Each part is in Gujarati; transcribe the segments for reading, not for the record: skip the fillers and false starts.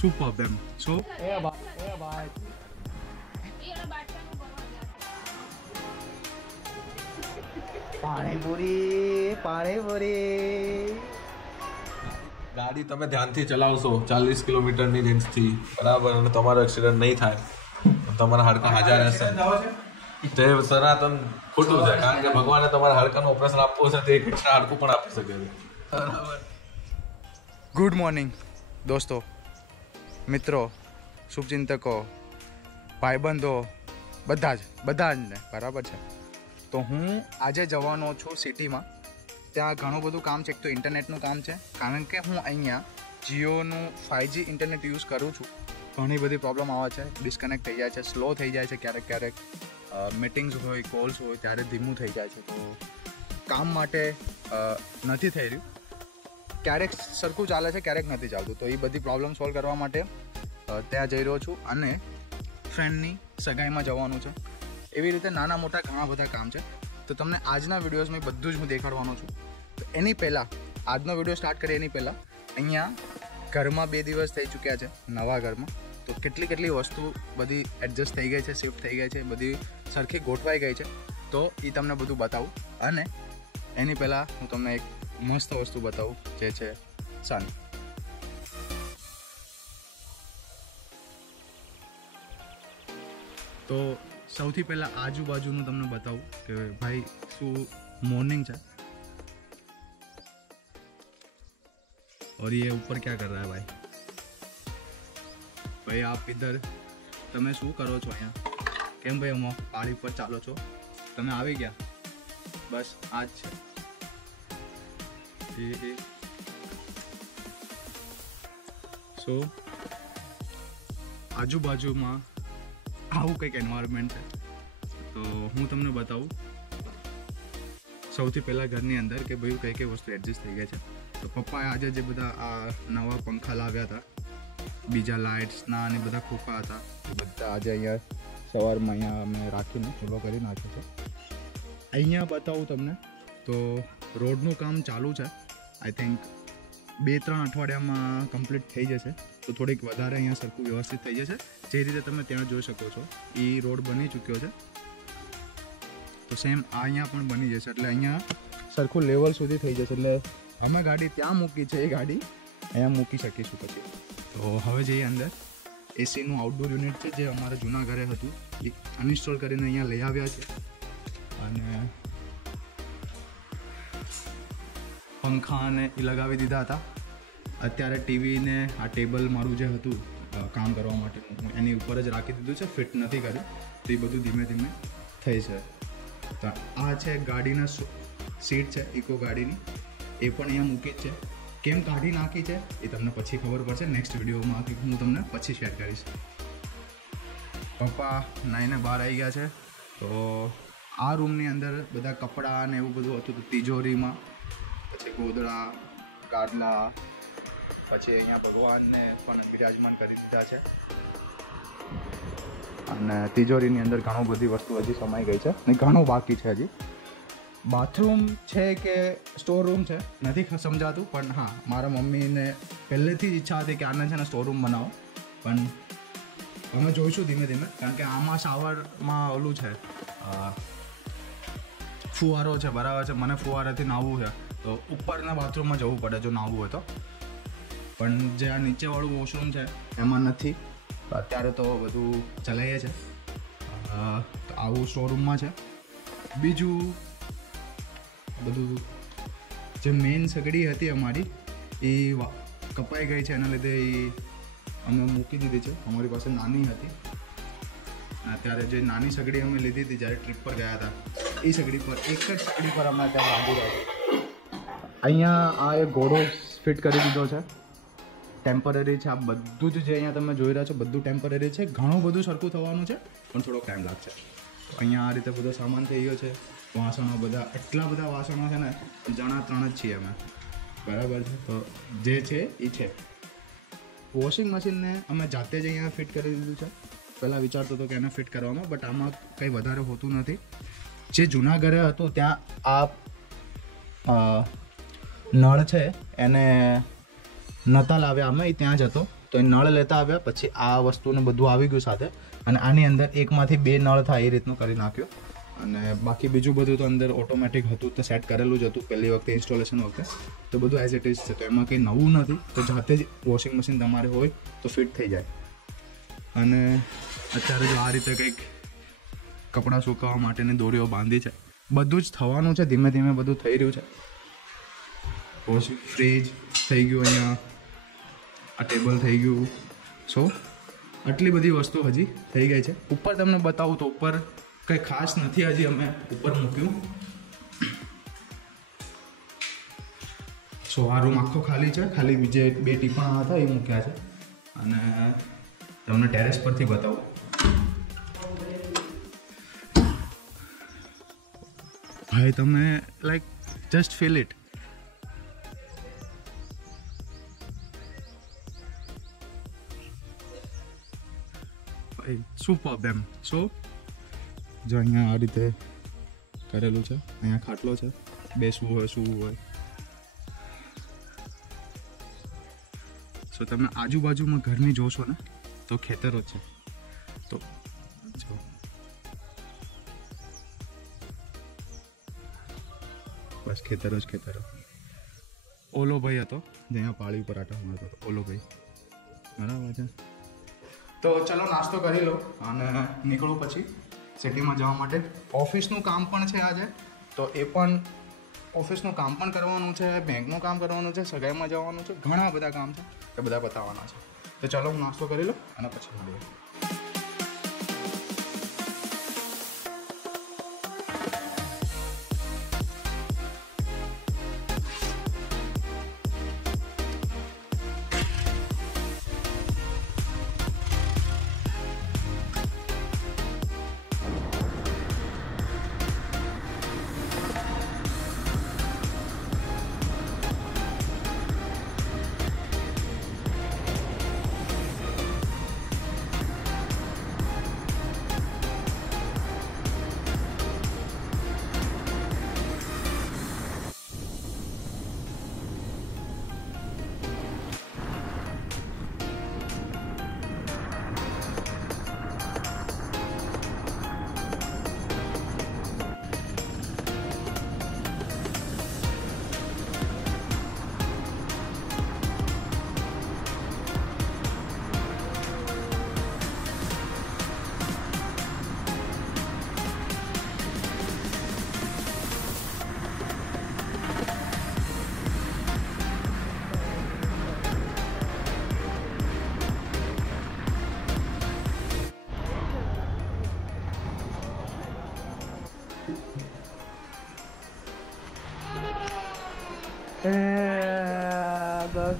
superb them. So ગાડી તમે ધ્યાનથી ચલાવશો 40 કિલોમીટરની રેન્જથી બરાબર અને તમારો એક્સિડન્ટ નહીં થાય તમારા હાડકા હાજર રહેશે તે સનાતન ખોટું છે કારણ કે ભગવાને તમારા હાડકાનું ઓપરેશન આપવું હશે તે એક એક્સ્ટ્રા હાડકું પણ આપી શકે છે બરાબર. ગુડ મોર્નિંગ દોસ્તો, મિત્રો, શુભચિંતકો, ભાઈબંધો, બધા જ ને બરાબર છે. તો હું આજે જવાનો છું સિટીમાં. ત્યાં ઘણું બધું કામ છે. એક તો ઇન્ટરનેટનું કામ છે કારણ કે હું અહીંયા જીઓનું 5G ઇન્ટરનેટ યુઝ કરું છું. ઘણી બધી પ્રોબ્લેમ આવે છે, ડિસ્કનેક્ટ થઈ જાય છે, સ્લો થઈ જાય છે, ક્યારેક મીટિંગ્સ હોય, કોલ્સ હોય ત્યારે ધીમું થઈ જાય છે. તો કામ માટે નથી થઈ રહ્યું. ક્યારેક સરખું ચાલે છે, ક્યારેક નથી ચાલતું. તો એ બધી પ્રોબ્લેમ સોલ્વ કરવા માટે ત્યાં જઈ રહ્યો છું અને ફ્રેન્ડની સગાઈમાં જવાનું છે. એવી રીતે નાના મોટા ઘણા બધા કામ છે. તો તમને આજના વિડીયોઝમાં બધું જ હું દેખાડવાનો છું. તો એની પહેલાં આજનો વિડીયો સ્ટાર્ટ કરીએ એની પહેલાં અહીંયા ઘરમાં 2 દિવસ થઈ ચૂક્યા છે, નવા ઘરમાં. તો કેટલી વસ્તુ બધી એડજસ્ટ થઈ ગઈ છે, શિફ્ટ થઈ ગઈ છે, બધી સરખી ગોઠવાઈ ગઈ છે. તો એ તમને બધું બતાવું અને એની પહેલાં હું તમને એક મસ્ત વસ્તુ બતાવું જે છે સન. તો સૌથી પહેલાં આજુબાજુનું તમને બતાવું કે ભાઈ શું मॉर्निंग है. और ये ऊपर क्या कर रहा है भाई? भाई आप इधर તમે શું કરો છો અહીંયા? કેમ ભાઈ અમે પાળી પર ચાલો છો? તમે આવી ગયા? બસ આ જ છે. સો આજુબાજુમાં આવું કંઈક એન્વાયરમેન્ટ છે. તો હું તમને બતાવું સૌથી પહેલાં ઘરની અંદર કે ભાઈ કઈ વસ્તુ એડજસ્ટ થઈ ગઈ છે. તો પપ્પાએ આજે જે બધા આ નવા પંખા લાવ્યા હતા, બીજા લાઇટ્સના અને બધા ખોખા હતા, એ બધા આજે અહીંયા સવારમાં અહીંયા અમે રાખીને ચૂલો કરી નાખ્યો છે. અહીંયા બતાવું તમને તો રોડનું કામ ચાલુ છે. આઈ થિંક 2-3 અઠવાડિયામાં કમ્પ્લીટ થઈ જશે. તો થોડીક વધારે અહીંયા સરખું વ્યવસ્થિત થઈ જશે. જે રીતે તમે ત્યાં જોઈ શકો છો એ રોડ બની ચૂક્યો છે. તો સેમ આ અહીંયા પણ બની જશે એટલે અહીંયા સરખું લેવલ સુધી થઈ જશે. એટલે અમે ગાડી ત્યાં મૂકી છે, એ ગાડી અહીંયા મૂકી શકીશું પછી. તો હવે જઈએ અંદર. એસીનું આઉટડોર યુનિટ છે જે અમારા જૂના ઘરે હતું એ અનઇન્સ્ટોલ કરીને અહીંયા લઈ આવ્યા છે. અને પંખાને એ લગાવી દીધા હતા. અત્યારે ટીવીને આ ટેબલ મારું જે હતું કામ કરવા માટેનું એની ઉપર જ રાખી દીધું છે, ફિટ નથી કર્યું. તો એ બધું ધીમે ધીમે થઈ છે. તો આ છે ગાડીના સીટ છે ઇકો ગાડીની, એ પણ અહીંયા મૂકી જ છે. કેમ કાઢી નાખી છે એ તમને પછી ખબર પડશે. નેક્સ્ટ વિડીયોમાં હું તમને પછી શેર કરીશ. પપ્પા નાઈને બહાર આવી ગયા છે. તો આ રૂમની અંદર બધા કપડાં ને એવું બધું હતું. તો તિજોરીમાં પછી ગોદડા, ગાદલા, પછી અહીંયા ભગવાનને પણ બિરાજમાન કરી દીધા છે. અને તિજોરીની અંદર ઘણું બધી વસ્તુ હજી સમાઈ ગઈ છે ને ઘણું બાકી છે હજી. બાથરૂમ છે કે સ્ટોર રૂમ છે નથી સમજાતું, પણ હા મારા મમ્મીને પહેલેથી જ ઈચ્છા હતી કે આને છે ને સ્ટોર રૂમ બનાવો. પણ અમે જોઈશું ધીમે ધીમે, કારણ કે આમાં શાવરમાં ઓલું છે, ફુવારો છે બરાબર છે. મને ફુવારાથી નાહવું છે તો ઉપરના બાથરૂમમાં જવું પડે જો નાહવું હોય તો. પણ જે આ નીચેવાળું વોશરૂમ છે એમાં નથી. અત્યારે તો બધું ચલાવીએ છે. તો આવું શોરૂમમાં છે. બીજું બધું જે મેઇન સગડી હતી અમારી એ કપાઈ ગઈ છે, એના લીધે એ અમે મૂકી દીધી છે. અમારી પાસે નાની હતી. અત્યારે જે નાની સગડી અમે લીધી હતી જ્યારે ટ્રીપ પર ગયા હતા એ સગડી પર, એક જ સગડી પર અમે અત્યારે બાંધી રહ્યા છીએ. અહીંયા આ એક ઘોડો ફિટ કરી દીધો છે, ટેમ્પરરી છે. આ બધું જ જે અહીંયા તમે જોઈ રહ્યા છો બધું ટેમ્પરરી છે. ઘણું બધું સરખું થવાનું છે પણ થોડોક ટાઈમ લાગશે. અહીંયા આ રીતે બધો સામાન થઈ ગયો છે. વાસણો બધા, એટલા બધા વાસણો છે ને, જણા 3 જ છીએ અમે બરાબર છે. તો જે છે એ છે. વોશિંગ મશીનને અમે જાતે જ અહીંયા ફિટ કરી દીધું છે. પહેલાં વિચારતો હતો કે એને ફિટ કરવામાં, બટ આમાં કંઈ વધારે હોતું નથી. જે જૂના ઘરે હતું ત્યાં આ નળ છે એને નહોતા લાવ્યા અમે, ત્યાં જ હતો. તો એ નળ લેતા આવ્યા, પછી આ વસ્તુને બધું આવી ગયું સાથે, અને આની અંદર એકમાંથી 2 નળ થાય એ રીતનું કરી નાખ્યું. અને બાકી બીજું બધું તો અંદર ઓટોમેટિક હતું, તો સેટ કરેલું જ હતું પહેલી વખતે ઇન્સ્ટોલેશન વખતે, તો બધું એઝ ઇટ ઇઝ છે. તો એમાં કંઈ નવું નથી, તો જાતે જ વોશિંગ મશીન તમારે હોય તો ફિટ થઈ જાય. અને અત્યારે જો આ રીતે કંઈક કપડાં સુકાવવા માટેની દોરીઓ બાંધી છે. બધું જ થવાનું છે, ધીમે ધીમે બધું થઈ રહ્યું છે. વોશિંગ ફ્રીજ થઈ ગયું, અહીંયા આ ટેબલ થઈ ગયું. સો આટલી બધી વસ્તુ હજી થઈ ગઈ છે. ઉપર તમને બતાવું તો ઉપર કંઈ ખાસ નથી હજી અમે ઉપર મૂક્યું. સો આ રૂમ આખો ખાલી છે, ખાલી બીજે 2 ટીપાણા હતા એ મૂક્યા છે. અને તમને ટેરેસ પરથી બતાવું. ભાઈ તમે like just feel it. Superb એમ. સો જો અહીંયા આ રીતે કરેલું છે, અહીંયા ખાટલો છે, બેસવું હોય સૂવું હોય. સો તમે આજુબાજુમાં ઘરની જોશો ને તો ખેતરો છે. તો જો બસ ખેતરો જ ખેતરો. ઓલો ભાઈ હતો જ્યાં પાળી ઉપર આટા મારતો હતો, ઓલો ભાઈ. બરાબર છે. તો ચલો નાસ્તો કરી લો અને નીકળો પછી સિટીમાં જવા માટે. ઓફિસનું કામ પણ છે આજે, તો એ પણ ઓફિસનું કામ પણ કરવાનું છે, બેંકનું કામ કરવાનું છે, સગાઈમાં જવાનું છે, ઘણા બધા કામ છે, એ બધા બતાવવાના છે. તો ચલો હું નાસ્તો કરી લો અને પછી મળીએ.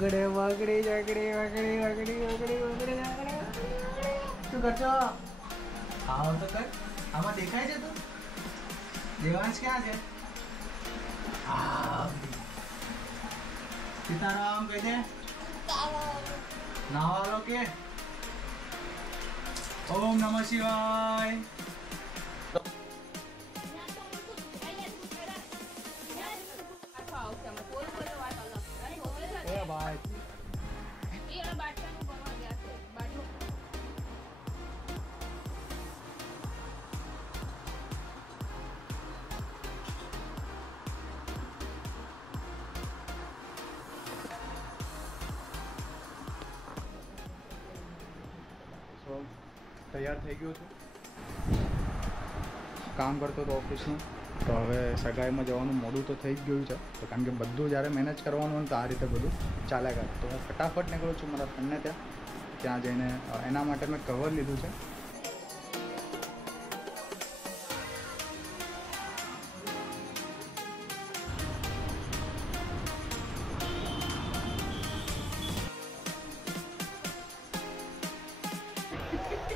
ગગડે વગડી જગડી વગડી વગડી વગડી વગડી વગડી. શું કરશો? આવો તો કર. આમાં દેખાય છે તું? દેવાંશ ક્યાં છે? સીતારામ કહી દે. નાવાલો કે ઓમ નમઃ શિવાય. તૈયાર થઈ ગયો છું. કામ કરતો હતો ઓફિસનું, તો હવે સગાઈમાં જવાનું મોડું તો થઈ જ ગયું છે. તો કારણ કે બધું જ્યારે મેનેજ કરવાનું હોય તો આ રીતે બધું ચાલ્યા કરે. તો હું ફટાફટ નીકળું છું મારા ફ્રેન્ડને ત્યાં જઈને. એના માટે મેં કવર લીધું છે.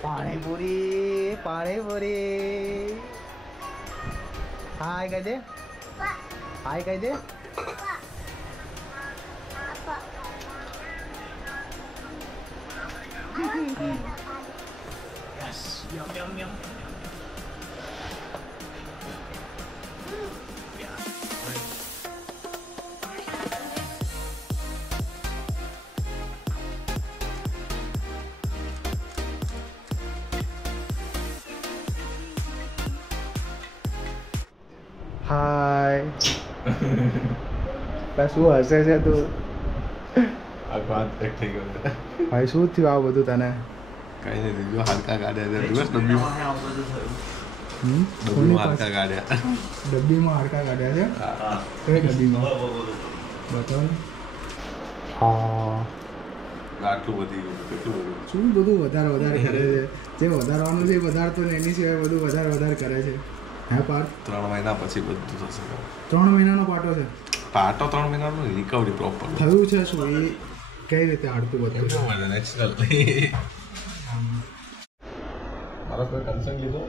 પાણીપુરી પાણીપુરી. હાય કહી દે. હાય કહી દે. યસ યમ યમ યમ. હાય શું હસે છે તું? આ વાત એક થઈ ગયો છે. ભાઈ શું થયું આ બધું તને? કઈ નથી જો હાડકા કાઢ્યા છે દિવસ ડબ્બીમાં હાડકા કાઢ્યા. ડબ્બીમાં હાડકા કાઢ્યા છે? કઈ ડબ્બીમાં બતાવો ને. હા આટલું વધી ગયું કેટલું બધું. શું બધું વધારે કરે છે? જે વધારવાનું છે એ વધારતો ને એની સિવાય બધું વધારે કરે છે. હે પાર્થ? 3 મહિના પછી બધું થશે. 3 મહિનાનો પાટો છે? પાટો 3 મહિનાનું રિકવરી પ્રોપર થયું છે શું એ કઈ રીતે હાડકું બધું? નેચરલ. મારો કોઈ કન્સર્ન લીધો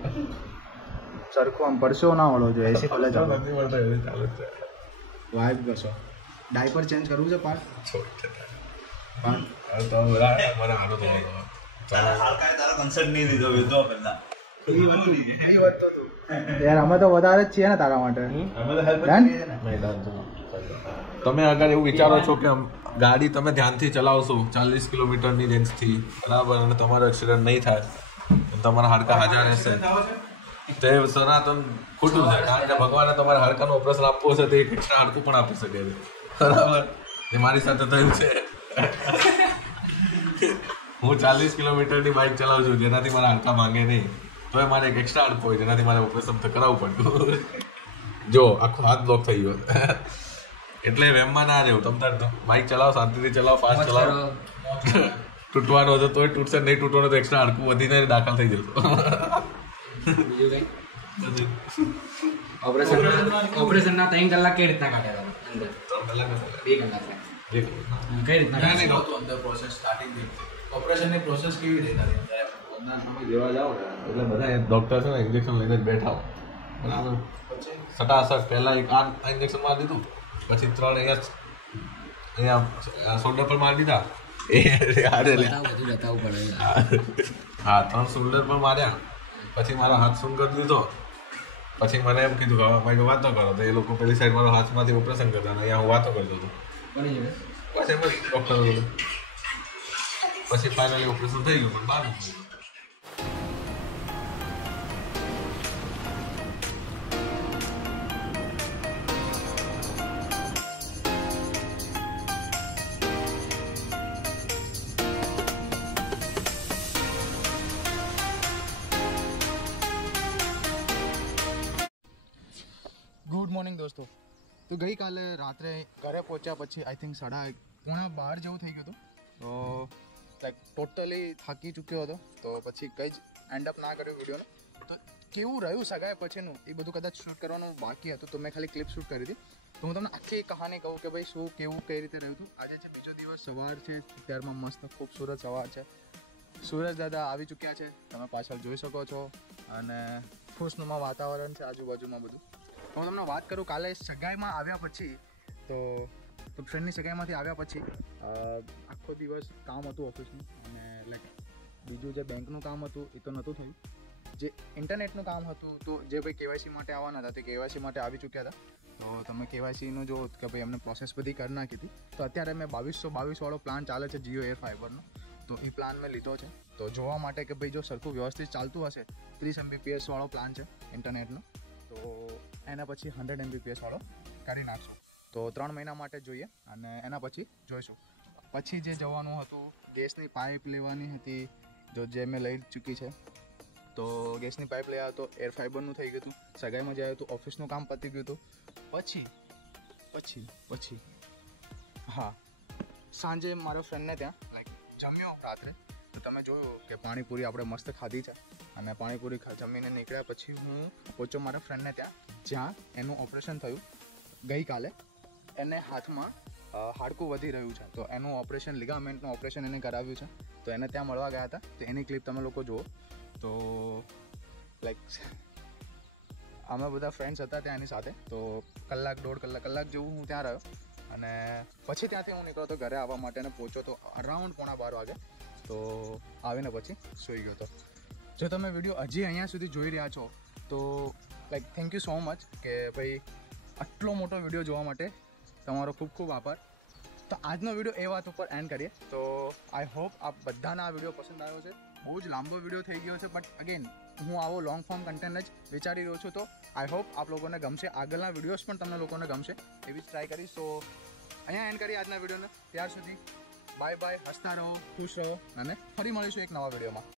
સરખું આમ પરસો ના વળો જોઈએ એસી ખોલે ચાલો નથી મળતો એવી ચાલુ છે. વાઇફ કશો ડાયપર ચેન્જ કરવું છે પાર્થ? છોડ છે પાર્થ હવે તો મને આનો તો યાર અમે તો વધારે જ છીએ ને તારા માટે. તમે અગર એવું વિચારો છો કે ગાડી તમે ધ્યાનથી ચલાવશો 40 કિલોમીટરની રેન્જથી બરાબર અને તમારો એક્સિડન્ટ નહીં થાય તમારા હાડકા હાજર રહેશે તે સનાતન ખોટું છે. કારણ કે ભગવાને તમારા હાડકાનું ઓપરેશન આપવું હશે તો એક એક્સ્ટ્રા હાડકું પણ આપી શકે છે બરાબર. એ મારી સાથે થયું છે. હું 40 કિલોમીટરની બાઇક ચલાવું છું જેનાથી મારા હાડકા માંગે નહીં તો એ મારે એક એક્સ્ટ્રા હાડકું હોય જેનાથી મારે ઓપરેશન કરાવવું પડતું. જો આખો હાથ બ્લોક થઈ ગયો. એટલે વેમમાં ના રહેવું. તમે તાર બાઇક ચલાવો શાંતિથી ચલાવો ફાસ્ટ ચલાવો. તૂટવાનો હતો તોય તૂટશે નહીં તૂટવાનો તો એક્સ્ટ્રા હાડકું વધીને દાખલ થઈ જશે. ઓપરેશનના 3 કલાક કઈ રીતના કાઢ્યા અંદર? 2 કલાક કઈ રીતના અંદર પ્રોસેસ સ્ટાર્ટિંગ ઓપરેશનની પ્રોસેસ કેવી રીતે જેવા જાઓ ને એટલે બધા ડોક્ટર છે ને ઇન્જેક્શન લઈને જ બેઠા બરાબર. સટાસટ પહેલા એક આ ઇન્જેક્શન મારી દીધું પછી 3 અહીંયા શોલ્ડર પર મારી દીધા. હા 3 શોલ્ડર પર માર્યા પછી મારો હાથ શૂન કરી દીધો. પછી મને એમ કીધું કે હવે વાતો કરો તો એ લોકો પેલી સાઈડ મારો હાથમાંથી ઓપરેશન કરતા અહીંયા હું વાતો કરતો હતો. પછી એમ જ ડૉક્ટર પછી ફાઇનલી ઓપરેશન થઈ ગયું પણ બહાર નીકળી ગયું. ગુડ મોર્નિંગ દોસ્તો. તો ગઈકાલે રાત્રે ઘરે પહોંચ્યા પછી આઈ થિંક 11:30 જેવું થઈ ગયું હતું. તો લાઈક ટોટલી થાકી ચૂક્યો હતો તો પછી કંઈ જ એન્ડ અપ ના કર્યું વિડીયોનો. તો કેવું રહ્યું સગાઈ પછીનું એ બધું કદાચ શૂટ કરવાનું બાકી હતું તો મેં ખાલી ક્લિપ શૂટ કરી હતી. તો હું તમને આખી કહાની કહું કે ભાઈ શું કેવું કઈ રીતે રહ્યું હતું. આજે છે બીજો દિવસ, સવાર છે, અત્યારમાં મસ્ત ખૂબસૂરત સવાર છે. સૂરજ દાદા આવી ચૂક્યા છે તમે પાછળ જોઈ શકો છો અને ખુશનુમા વાતાવરણ છે આજુબાજુમાં બધું. તો હું તમને વાત કરું કાલે સગાઈમાં આવ્યા પછી તો ફ્રેન્ડની સગાઈમાંથી આવ્યા પછી આખો દિવસ કામ હતું ઓફિસનું અને લાઈક બીજું જે બેંકનું કામ હતું એ તો નહોતું થયું. જે ઇન્ટરનેટનું કામ હતું તો જે ભાઈ કેવાયસી માટે આવવાના હતા તે કેવાયસી માટે આવી ચૂક્યા હતા. તો તમે કેવાયસીનું જો કે ભાઈ અમને પ્રોસેસ બધી કરી નાખી હતી. તો અત્યારે મેં 2222 વાળો પ્લાન ચાલે છે જીઓ એર ફાઈબરનો. તો એ પ્લાન મેં લીધો છે. તો જોવા માટે કે ભાઈ જો સરખું વ્યવસ્થિત ચાલતું હશે 30 Mbps વાળો પ્લાન છે ઇન્ટરનેટનો. તો એના પછી 100 Mbps વાળો કાઢી નાખશું. તો 3 મહિના માટે જોઈએ અને એના પછી જોઈશું. પછી જે જવાનું હતું ગેસની પાઇપ લેવાની હતી જે મેં લઈ ચૂકી છે. તો ગેસની પાઇપ લઈ આવ્યો તો એર ફાઈબરનું થઈ ગયું હતું. સગાઈમાં જાય તો ઓફિસનું કામ પતી ગયું હતું. પછી હા સાંજે મારા ફ્રેન્ડને ત્યાં લાઈક જમ્યો રાત્રે તો તમે જોયું કે પાણીપુરી આપણે મસ્ત ખાધી છે અને પાણીપુરી જમીને નીકળ્યા પછી હું પહોંચ્યો મારા ફ્રેન્ડને ત્યાં જ્યાં એનું ઓપરેશન થયું ગઈકાલે. એને હાથમાં હાડકું વધી રહ્યું છે તો એનું ઓપરેશન લિગામેન્ટનું ઓપરેશન એને કરાવ્યું છે. તો એને ત્યાં મળવા ગયા હતા તો એની ક્લિપ તમે લોકો જુઓ. તો લાઈક અમે બધા ફ્રેન્ડ્સ હતા ત્યાં એની સાથે. તો દોઢ કલાક જેવું હું ત્યાં રહ્યો અને પછી ત્યાંથી હું નીકળ્યો તો ઘરે આવવા માટે અને પહોંચ્યો તો અરાઉન્ડ 11:15 વાગે. તો આવીને પછી સૂઈ ગયો હતો. જો તમે વિડીયો હજી અહીંયા સુધી જોઈ રહ્યા છો તો like thank you so much કે ભાઈ આટલો મોટો વિડીયો જોવા માટે તમારો ખૂબ ખૂબ આભાર. તો આજનો વિડીયો એ વાત ઉપર એન્ડ કરીએ. તો આઈ હોપ આપ બધાને આ વિડીયો પસંદ આવ્યો છે. બહુ જ લાંબો વિડીયો થઈ ગયો છે, બટ અગેન હું આવો લોંગ ફોર્મ કન્ટેન્ટ જ વિચારી રહ્યો છું. તો આઈ હોપ આપ લોકોને ગમશે, આગળના વિડીયોઝ પણ તમને લોકોને ગમશે એવી જ ટ્રાય કરીશ. તો અહીંયા એન્ડ કરીએ આજના વિડીયોને. ત્યાર સુધી બાય બાય, હસતા રહો, ખુશ રહો અને ફરી મળીશું એક નવા વિડીયોમાં.